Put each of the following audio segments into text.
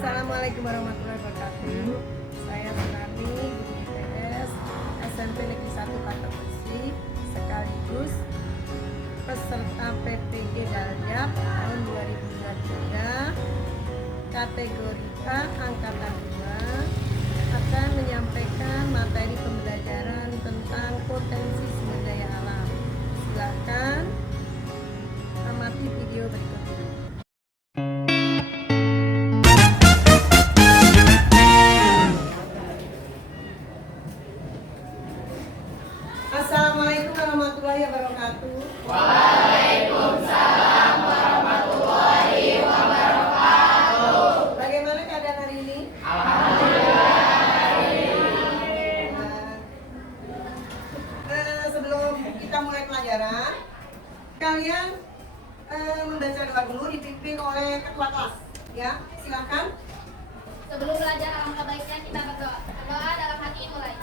Assalamualaikum warahmatullahi wabarakatuh. Saya Sunani, guru IPS SMP Negeri 1 Patok Besi, sekaligus peserta PPG Daljak tahun 2023 kategori A angkatan 2 akan menyampaikan materi pembelajaran tentang potensi sumber daya alam. Silakan amati video berikut ini. Assalamualaikum warahmatullahi wabarakatuh. Waalaikumsalam warahmatullahi wabarakatuh. Bagaimana keadaan hari ini? Alhamdulillah. Sebelum kita mulai pelajaran, kalian membaca doa dulu dipimpin oleh ketua kelas. Ya, silakan. Sebelum belajar alangkah baiknya kita berdoa. Doa dalam hati mulai.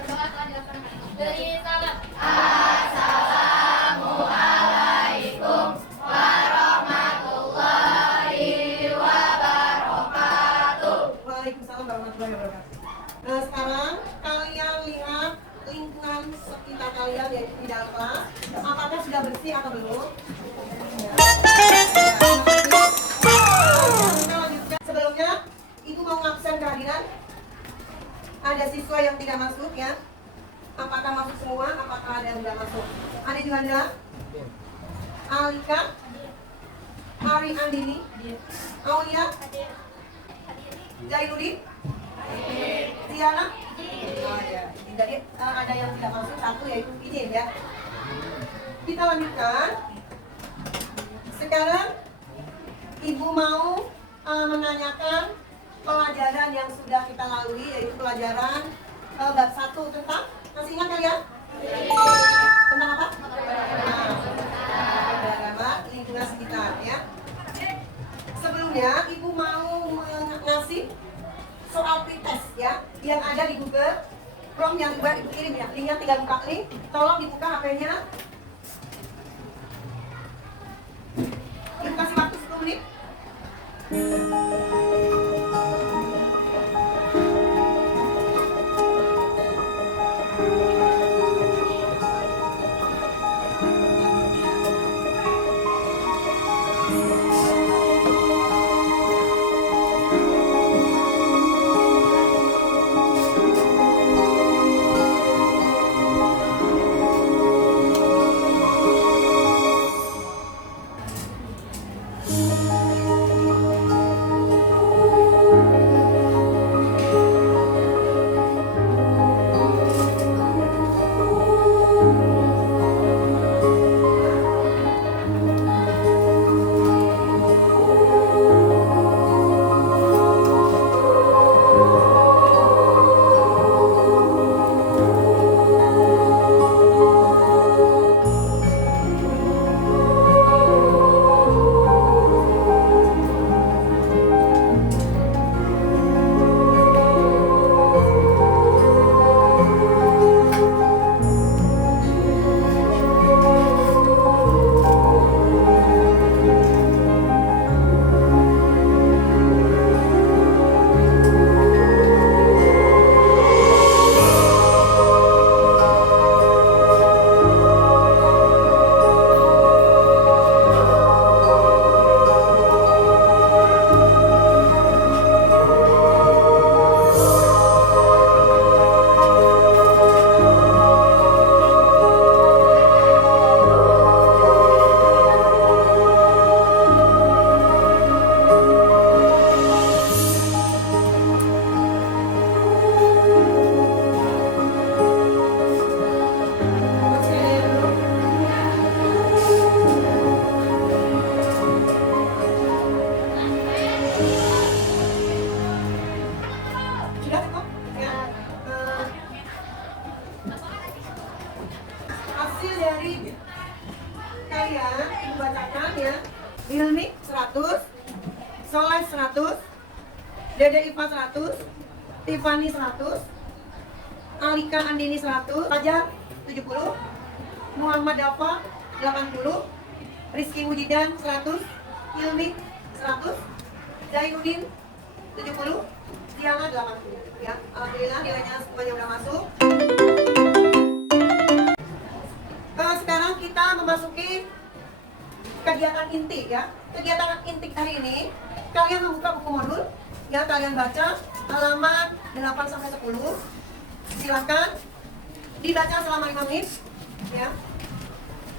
Berdoa telah dilaksanakan. Beri salam. Assalamualaikum warahmatullahi wabarakatuh. Waalaikumsalam warahmatullahi wabarakatuh. Nah, sekarang kalian lihat lingkungan sekitar kalian yaitu di dalam kelas. Apakah sudah bersih atau belum? Ya. Sebelumnya, Ibu mau ngabsen kehadiran. Ada siswa yang tidak masuk ya. Apakah masuk semua? Apakah ada yang tidak masuk? Ada Juanda, Alika, Ari Andini, Aulia, Jairudi, Tiana. Oh, ya. Jadi ada yang tidak masuk satu yaitu izin ya. Kita lanjutkan. Sekarang Ibu mau menanyakan pelajaran yang sudah kita lalui, yaitu pelajaran bab 1 tentang, masih ingat kalian? Tentang apa? Agama lingkungan sekitar ya. Sebelumnya Ibu mau ngasih soal pretest ya, yang ada di Google Chrome yang Ibu kirim ya. Linknya tinggal buka link, tolong dibuka HP-nya. Ibu kasih waktu 10 menit. Sudah cukup? Ya. Hasil dari kalian membacakan ya. Ilmi 100, Soleh 100, Dede Ipa 100, Tiffany 100, Alika Andini 100, Fajar 70, Muhammad Dafa 80, Rizky Mujidan 100, Ilmi 100, Zainuddin 70, Diana 80. Ya, alhamdulillah nilainya semuanya udah masuk. Sekarang kita memasuki kegiatan inti ya. Kegiatan inti hari ini kalian membuka buku modul ya, kalian baca halaman 8 sampai 10. Silakan dibaca selama 5 menit ya.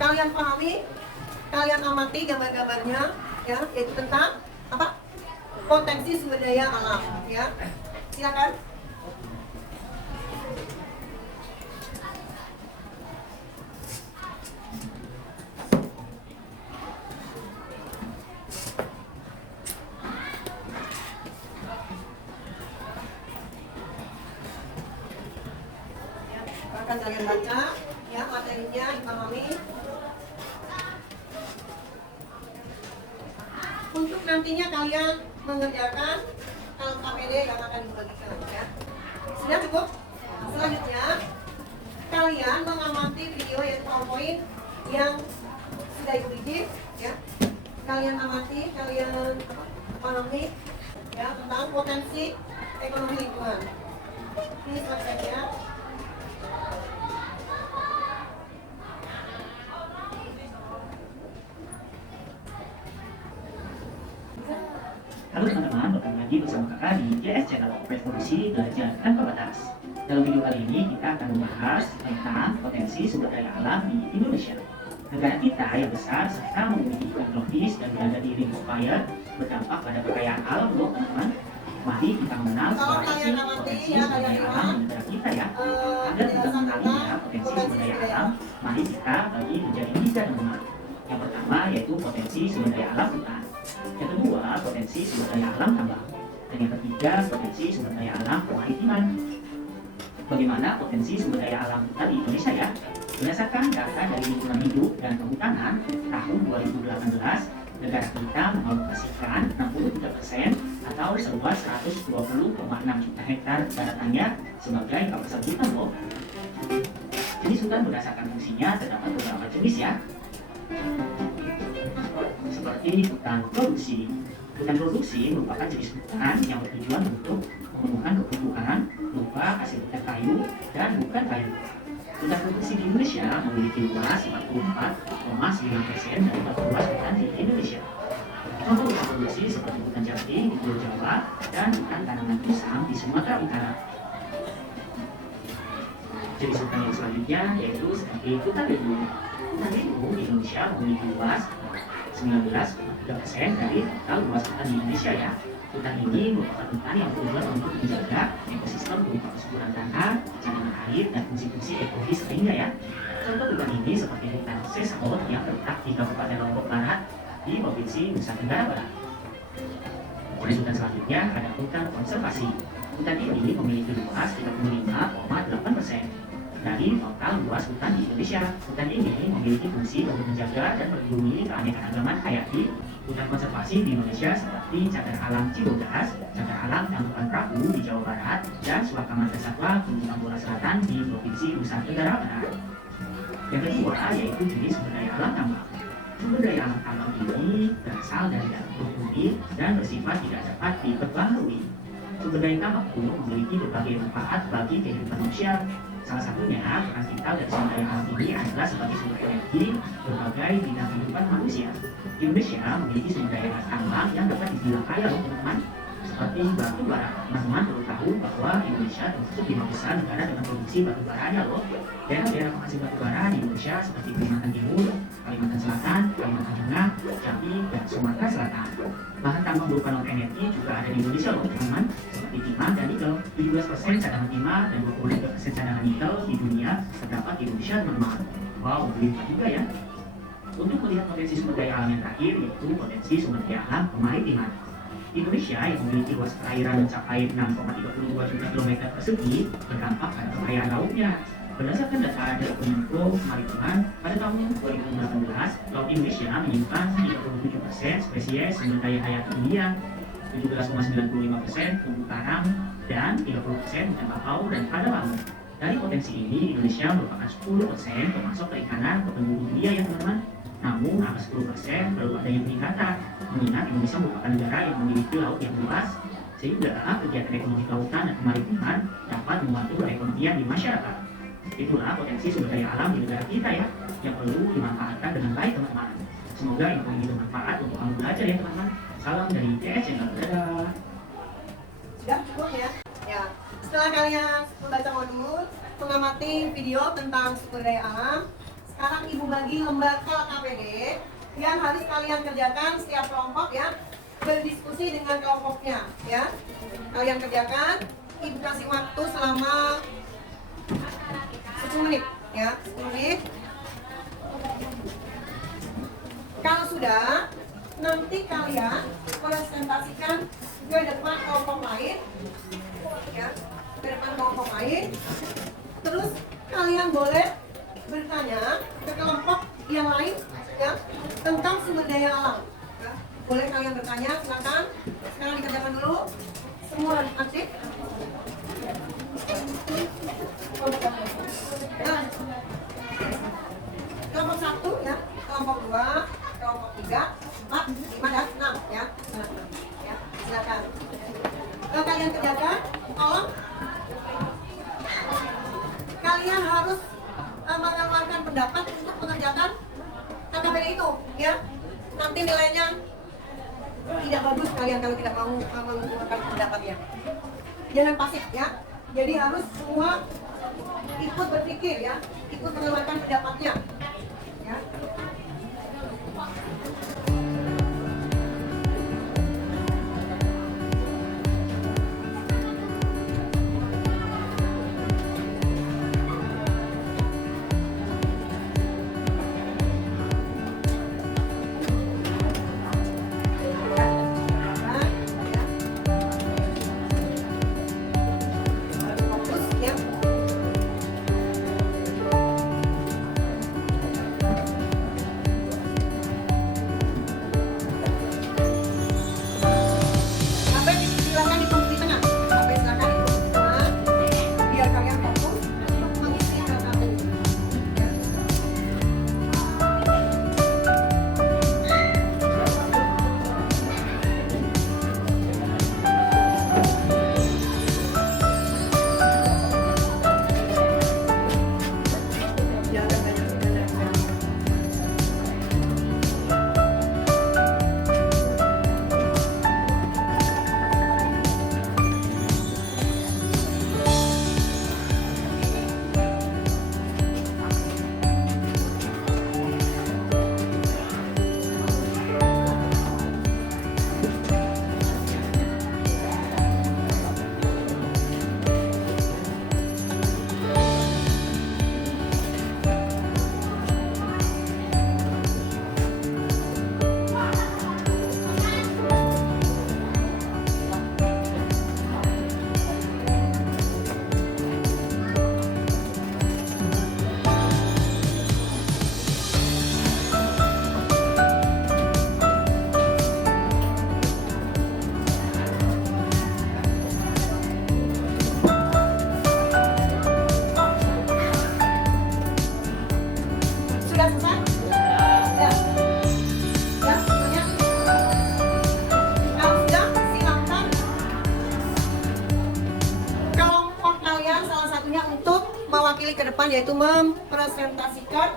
Kalian pahami, kalian amati gambar-gambarnya ya, yaitu tentang apa? Potensi sumber daya alam ya. Silakan. Akan kalian baca ya, materinya dipahami. Untuk nantinya kalian mengerjakan LKPD yang akan dibagikan ya. Sudah cukup? Selanjutnya kalian mengamati video yaitu PowerPoint yang sudah ibu bikin ya. Kalian amati, kalian pahami ya tentang potensi ekonomi lingkungan. Ini slide-nya. Halo teman-teman, bertemu lagi bersama kakak di JS Channel Revolusi Belajar Tanpa Batas. Dalam video kali ini kita akan membahas tentang potensi sumber daya alam di Indonesia. Negara kita yang besar serta memiliki teknologis dan berada di ring of fire berdampak pada kekayaan alam loh teman-teman. Mari kita mengenal potensi sumber daya alam di negara kita ya. Agar kita mengenalinya potensi sumber daya alam, mari kita bagi menjadi 3 teman-teman. Yang pertama yaitu potensi sumber daya alam hutan. Yang kedua, potensi sumber daya alam tambang. Dan yang ketiga, potensi sumber daya alam kemaritiman. Bagaimana potensi sumber daya alam hutan di Indonesia ya? Berdasarkan data dari Lingkungan Hidup dan Kehutanan tahun 2018, negara kita mengalokasikan 63% atau seluas 120,6 juta hektar daratannya sebagai kawasan hutan loh. Jenis hutan berdasarkan fungsinya terdapat beberapa jenis ya. Seperti hutan produksi. Hutan produksi merupakan jenis hutan yang bertujuan untuk memenuhi kebutuhan berupa hasil hutan kayu dan bukan kayu. Hutan produksi di Indonesia memiliki luas 44,9% dari total luas hutan di Indonesia. Contoh hutan produksi seperti hutan jati di Pulau Jawa dan hutan tanaman pisang di Sumatera Utara. Jenis hutan yang selanjutnya yaitu seperti hutan lindung. Hutan lindung di Indonesia memiliki luas 19,3% dari total luas hutan di Indonesia ya. Hutan ini merupakan hutan yang bertujuan untuk menjaga ekosistem berupa kesuburan tanah, cadangan air, dan fungsi-fungsi ekologis lainnya ya. Contoh hutan ini seperti hutan Sesawot yang terletak di Kabupaten Lombok Barat di Provinsi Nusa Tenggara Barat. Jenis hutan selanjutnya ada hutan konservasi. Hutan ini memiliki luas 35,8% dari total luas hutan di Indonesia. Hutan ini memiliki fungsi untuk menjaga dan melindungi keanekaragaman hayati. Hutan konservasi di Indonesia seperti Cagar Alam Cibodas, Cagar Alam Tangkuban Perahu di Jawa Barat, dan Suaka Marga Satwa Gunung Tambora Selatan di Provinsi Nusa Tenggara Barat. Yang kedua yaitu jenis sumber daya alam tambang. Sumber daya alam tambang ini berasal dari dalam perut bumi dan bersifat tidak dapat diperbarui. Sumber daya tambang pun memiliki berbagai manfaat bagi kehidupan manusia. Salah satunya peran vital dari sumber daya alam ini adalah sebagai sumber energi berbagai bidang kehidupan manusia. Indonesia memiliki sumber daya tambang yang dapat dibilang kaya loh teman-teman. Seperti batu bara. Teman-teman perlu tahu bahwa Indonesia termasuk 5 besar negara dengan produksi batu baranya loh. Daerah-daerah penghasil batu bara di Indonesia seperti Kalimantan Timur, Kalimantan Selatan, Kalimantan Tengah, Jambi, dan Sumatera Selatan. Bahan tambang berupa non energi juga ada di Indonesia loh teman-teman, seperti timah dan nikel. 17% cadangan timah dan 23% cadangan nikel di dunia terdapat di Indonesia teman-teman. Wow, berlimpah juga ya. Untuk melihat potensi sumber daya alam yang terakhir yaitu potensi sumber daya alam kemaritiman. Indonesia yang memiliki luas perairan mencapai 6,32 juta kilometer persegi berdampak pada kekayaan lautnya. Berdasarkan data dari Kemenko Kemaritiman, pada tahun 2018, laut Indonesia menyimpan 37% spesies sumber daya hayati dunia, 17,95% terumbu karang, dan 30% ikan bakau dan pada laut. Dari potensi ini, Indonesia merupakan 10% termasuk perikanan tertentu dunia ya teman-teman. Namun, angka 10% baru ada yang peningkatan, mengingat Indonesia merupakan negara yang memiliki laut yang luas, sehingga kegiatan ekonomi kelautan dan kemaritiman dapat membantu perekonomian di masyarakat. Itulah potensi sumber daya alam di negara kita ya, yang perlu dimanfaatkan dengan baik teman-teman. Semoga info ini bermanfaat untuk kamu belajar ya teman-teman. Salam dari ITS Channel. Dadah. Sudah cukup ya? Ya. Setelah kalian membaca modul, mengamati video tentang sumber daya alam, sekarang Ibu bagi lembaga KPD yang harus kalian kerjakan setiap kelompok ya, berdiskusi dengan kelompoknya ya. Kalian kerjakan, Ibu kasih waktu selama 10 menit ya, 10 menit. Kalau sudah, nanti kalian presentasikan ke depan kelompok lain ya, ke depan kelompok lain. Terus kalian boleh bertanya ke kelompok yang lain ya tentang sumber daya alam ya. Boleh kalian bertanya, silakan. Sekarang dikerjakan dulu. Semua aktif. Nah, kelompok 1 ya, kelompok 2, kelompok 3, 4, 5 dan 6 ya. Ya, silakan. Kalau kalian kerjakan, tolong kalian harus mengeluarkan pendapat untuk mengerjakan KKPD itu ya. Nanti nilainya tidak bagus kalian kalau tidak mau mengeluarkan pendapatnya. Jangan pasif ya. Jadi harus semua ikut berpikir ya, ikut mengeluarkan pendapatnya ya. Fokus ya. HP silakan ditumpuk di tengah. HP silakan ditumpuk di tengah. Biar kalian fokus untuk mengisi KKPD. Ya. Jangan banyak bicara. Sudah selesai? Ya. Ya, semuanya. Kalau sudah, silakan kelompok kalian salah satunya untuk mewakili ke depan, yaitu mempresentasikan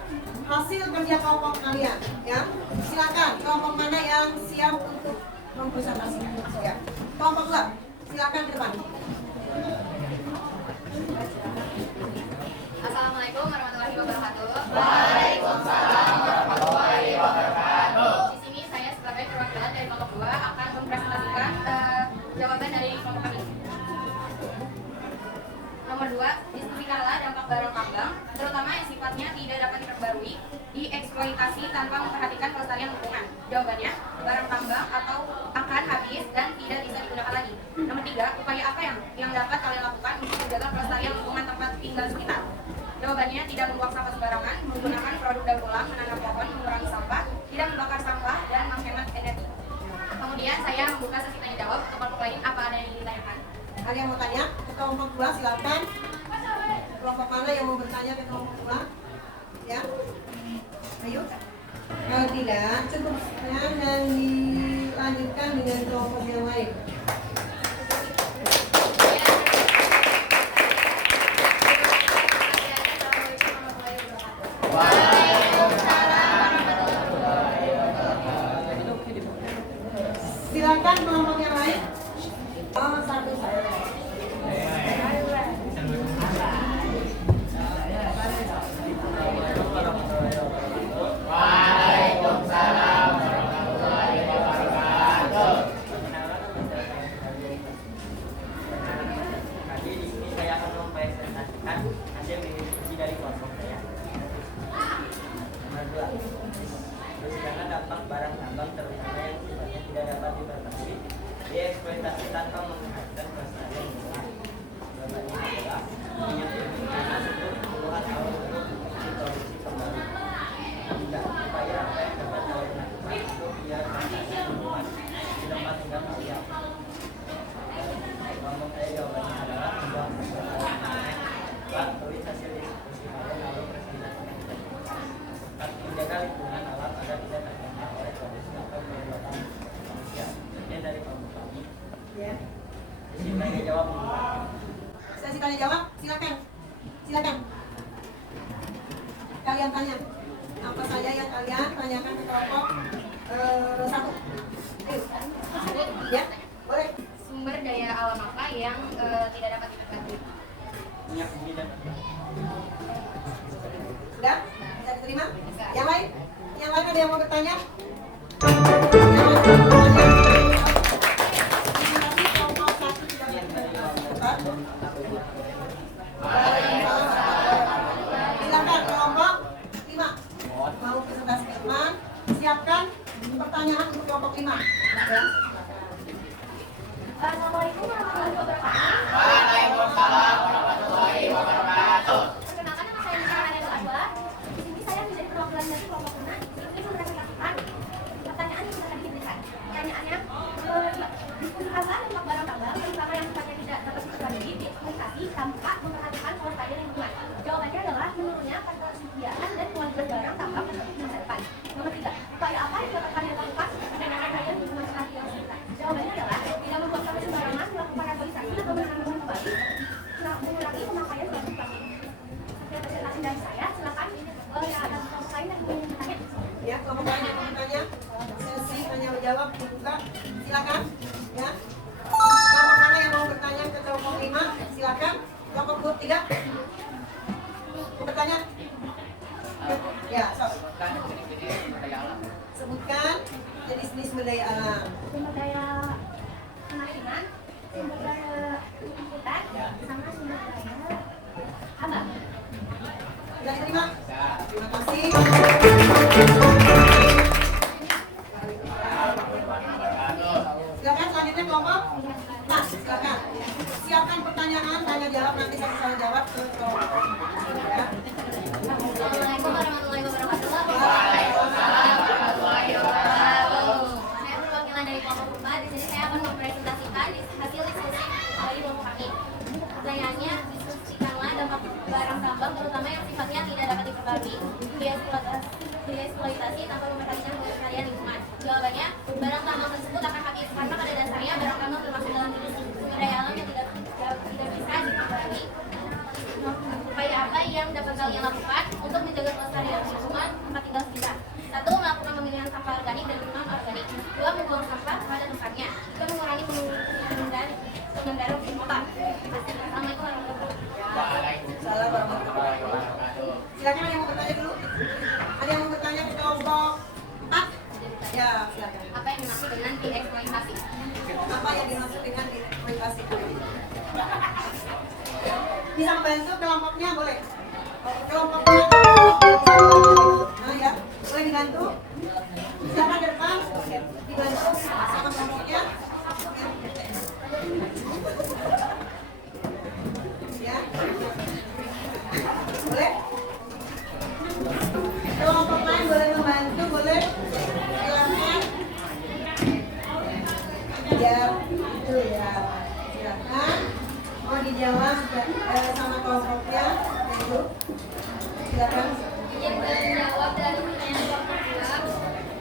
hasil kerja kelompok kalian. Ya, silakan. Kelompok mana yang siap untuk mempresentasikan? Ya. Kelompok 2, silakan ke depan. Assalamualaikum warahmatullahi wabarakatuh. Waalaikumsalam warahmatullahi wabarakatuh. Di sini saya sebagai perwakilan dari kelompok 2 akan mempresentasikan jawaban dari kelompok kami. Nomor 2, diskusikanlah dampak barang tambang, terutama yang sifatnya tidak dapat diperbarui, dieksploitasi tanpa memperhatikan kelestarian lingkungan. Jawabannya, barang tambang atau akan habis dan tidak bisa digunakan lagi. Nomor 3, upaya apa yang dapat kalian lakukan untuk menjaga kelestarian lingkungan tempat tinggal sekitar? Jawabannya, tidak membuang sampah sembarangan, menggunakan produk daur ulang, menanam pohon, mengurangi sampah, tidak membakar sampah, dan menghemat energi. Kemudian saya membuka sesi tanya jawab. Untuk kelompok lain, apa ada yang ingin ditanyakan? Ada yang mau tanya? Kelompok 2 silakan. Kelompok mana yang mau bertanya ke kelompok 2? Ya. Ayo. Tidak, cukup sekian dan dilanjutkan dengan kelompok yang lain. Silakan kelompok yang lain. Oh, satu saya. Tadi di sini saya akan mempresentasikan hasil diskusi dari kelompok saya. Nomor 2. Persidangan dampak barang tambang terutama yang sifatnya tidak dapat dibatasi dieksploitasi tanpa menghasilkan kelestarian lingkungan. Jawabannya adalah minyak bumi panas untuk puluhan tahun untuk diproduksi kembali. Tidak, upaya apa yang dapat kalian lakukan untuk biar kelestarian lingkungan di tempat tinggal kalian. Kelompok saya jawabannya adalah membuang sampah. Pak, tulis hasil diskusi kalian lalu presentasikan. Menjaga lingkungan alam agar tidak terkena oleh produksi atau perbuatan manusia. Ini dari kelompok kami. Ya. Sesi tanya jawab. Sesi tanya jawab, silakan. Silakan. Kalian tanya. Apa saja yang kalian tanyakan ke kelompok satu? Ayo. Ya, boleh. Sumber daya alam apa yang tidak dapat ditebak? Minyak bumi dan Sudah? Bisa diterima? Yang lain? Yang lain ada yang mau bertanya? Yang lain ada yang mau bertanya? Terima kasih, kelompok satu sudah bertanya. Silakan kelompok 5. Mau presentasi ke depan? Siapkan pertanyaan untuk kelompok 5. Ya. Assalamualaikum warahmatullahi wabarakatuh. Waalaikumsalam warahmatullahi wabarakatuh. Perkenalkan, nama saya Nisa Hanel Aswar. Di sini saya menjadi perwakilan dari kelompok 6. Ini mempresentasikan pertanyaan yang sudah tadi diberikan. Pertanyaannya, diskusi apa dampak barang tambang, terutama yang sifatnya tidak dapat diketahui, dieksploitasi tanpa memperhatikan kelestarian lingkungan. Jawabannya adalah menurunnya ketersediaan dan kualitas barang tambang tersebut di masa depan. Nomor 3, upaya apa yang dapat kalian lakukan dengan adanya lingkungan sosial sekitar? Jawabannya adalah tidak membuat sampah sembarangan, melakukan reboisasi atau menanam kembali, mengurangi pemakaian plastik. Sekian presentasi dari saya, silakan ada kelompok lain yang ingin bertanya. Ya, kelompok lain yang mau bertanya. Sesi tanya jawab dibuka. Silakan. Ya. Kelompok mana yang mau bertanya ke kelompok 5? Silakan. Kelompok 2 tidak. Mau bertanya? Ya, so. Sebutkan jenis-jenis sumber daya alam. Sumber daya penariman, sumber daya hutan, sama sumber daya tambang. Sudah diterima? Terima kasih. Silakan selanjutnya kelompok. Nah, silakan. Siapkan pertanyaan, tanya jawab, nanti saya salah jawab ke kelompok. Ya. Assalamualaikum warahmatullahi wabarakatuh. Saya perwakilan dari kelompok 4. Di sini saya akan mempresentasikan hasil diskusi dari kelompok kami. Pertanyaannya, diskusikanlah dampak barang tambang terutama yang sifatnya tidak dapat diperbarui, dieksploitasi tanpa memperhatikan kelestarian lingkungan. Jawabannya, barang tambang tersebut akan habis karena pada dasarnya barang tambang termasuk dalam sumber daya alam yang tidak bisa diperbarui. Upaya apa yang dapat kalian lakukan untuk menjaga kelestarian lingkungan tempat tinggal kita? 1. Melakukan pemilihan sampah organik dan non organik. 2. Membuang sampah pada tempatnya. 3. Mengurangi pengendara motor. Assalamualaikum warahmatullahi wabarakatuh. Salam warahmatullahi wabarakatuh. Silakan ada yang mau bertanya dulu? Ada yang mau bertanya ke kelompok 4? Ya, silakan. Apa yang dimaksud dengan dieksploitasi? Apa yang dimaksud dengan dieksploitasi? Bisa membantu kelompoknya, boleh? Kelompoknya nah ya, boleh dibantu? Silakan ke depan, dibantu sama kelompoknya. Ya, boleh? Kelompok lain boleh membantu, boleh? Silakan. Ya, itu ya. Silakan. Mau dijawab sama kelompoknya, itu. Silakan. Yang menjawab dari pertanyaan kelompok 2,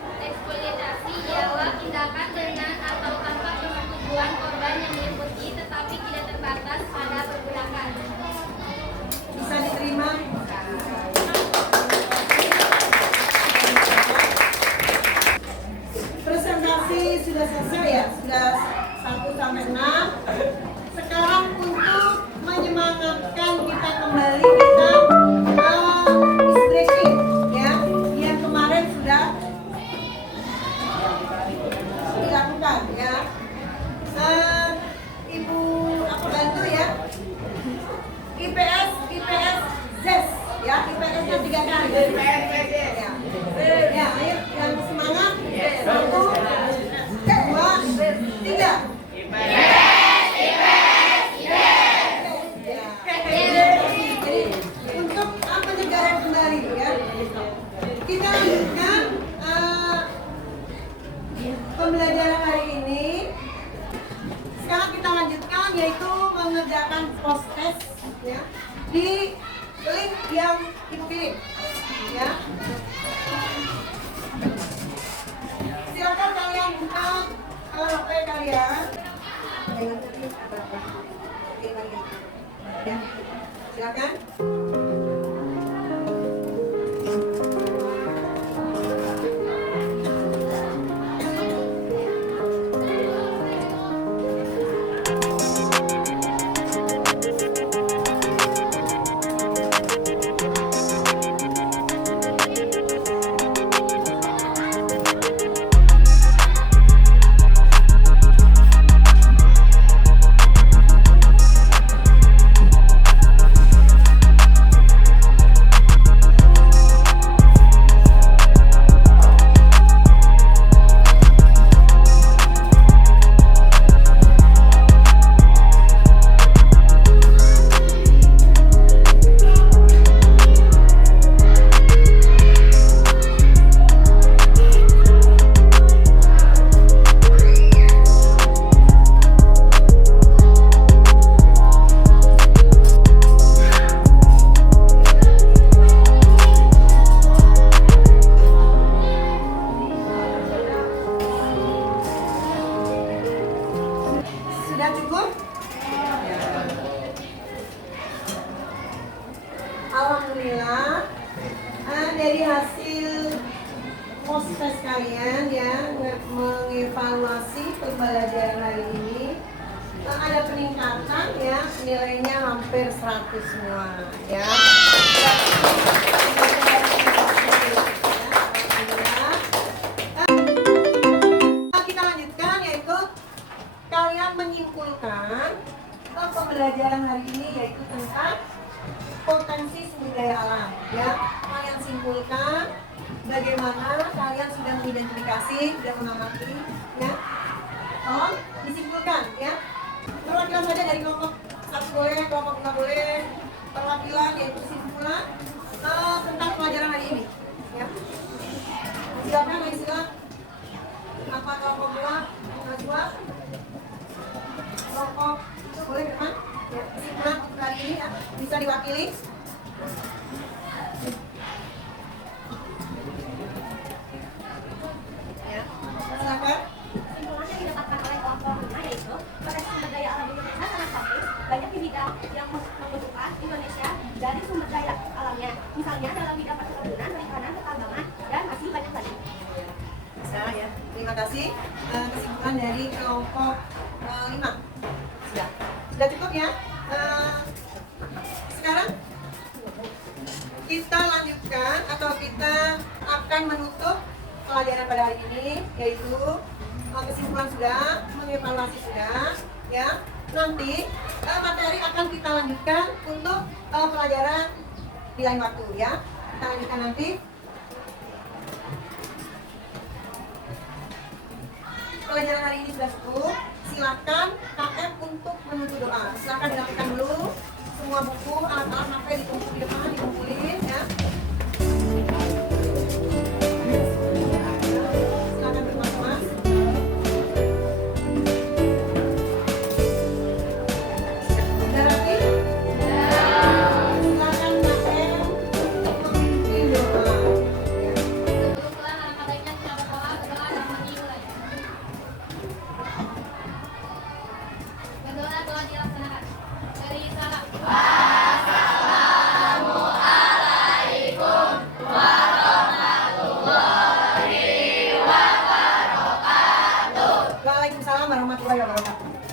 sudah selesai ya, sudah 1 sampai 6. Sekarang untuk menyemangatkan kita kembali kita is breaking ya. Yang kemarin sudah dilakukan ya. Ibu aku bantu ya. IPS ZES ya, IPS-nya 3 kali. Ya. Ya, ayo yang semangat. 1, 2, 3. Jadi untuk penyegaran kembali ya, kita lanjutkan pembelajaran hari ini. Sekarang kita lanjutkan yaitu mengerjakan post test ya di link yang ibu pilih ya. Silakan kalian buka HP kalian. Ya, silakan. Sudah cukup? Alhamdulillah dari hasil post test kalian ya mengevaluasi pembelajaran hari ini ada peningkatan ya, nilainya hampir 100 semua ya. Kita lanjutkan yaitu kalian menyimpulkan pembelajaran hari ini yaitu tentang potensi sumber daya alam ya. Kalian simpulkan bagaimana kalian sudah mengidentifikasi, sudah mengamati ya. Tolong disimpulkan ya. Perwakilan saja dari kelompok 1 boleh, kelompok 2 boleh. Perwakilan yaitu kesimpulan tentang pelajaran hari ini ya. Silakan, ayo silakan. Apa kelompok 2? Najwa? Kelompok boleh depan ya, kesimpulan untuk hari ini ya, bisa diwakili ya, silakan. Kesimpulan yang didapatkan oleh kelompok 5 yaitu potensi sumber daya alam Indonesia sangat bagus, banyak di bidang yang membutuhkan Indonesia dari sumber daya alamnya, misalnya dalam bidang perkebunan, perikanan, pertambangan, dan masih banyak lagi. Bisa ya, terima kasih. Kesimpulan dari kelompok 5 sudah cukup ya. Sekarang kita lanjutkan atau kita akan menutup pelajaran pada hari ini, yaitu kesimpulan sudah, mengevaluasi sudah ya. Nanti materi akan kita lanjutkan untuk pelajaran di lain waktu ya. Kita lanjutkan nanti. Pelajaran hari ini sudah cukup. Silakan KM untuk menuju doa. Silakan dilakukan dulu. Semua buku, alat-alat HP dikumpul di depan, dikumpulin ya. Silakan bermas-mas. Sudah rapi? Silakan KM untuk memimpin doa. Ya. Sebelum pulang, alangkah baiknya kita berdoa dan memulai. Berdoa doa dilaksanakan. Dari salam. Wassalamualaikum warahmatullahi wabarakatuh.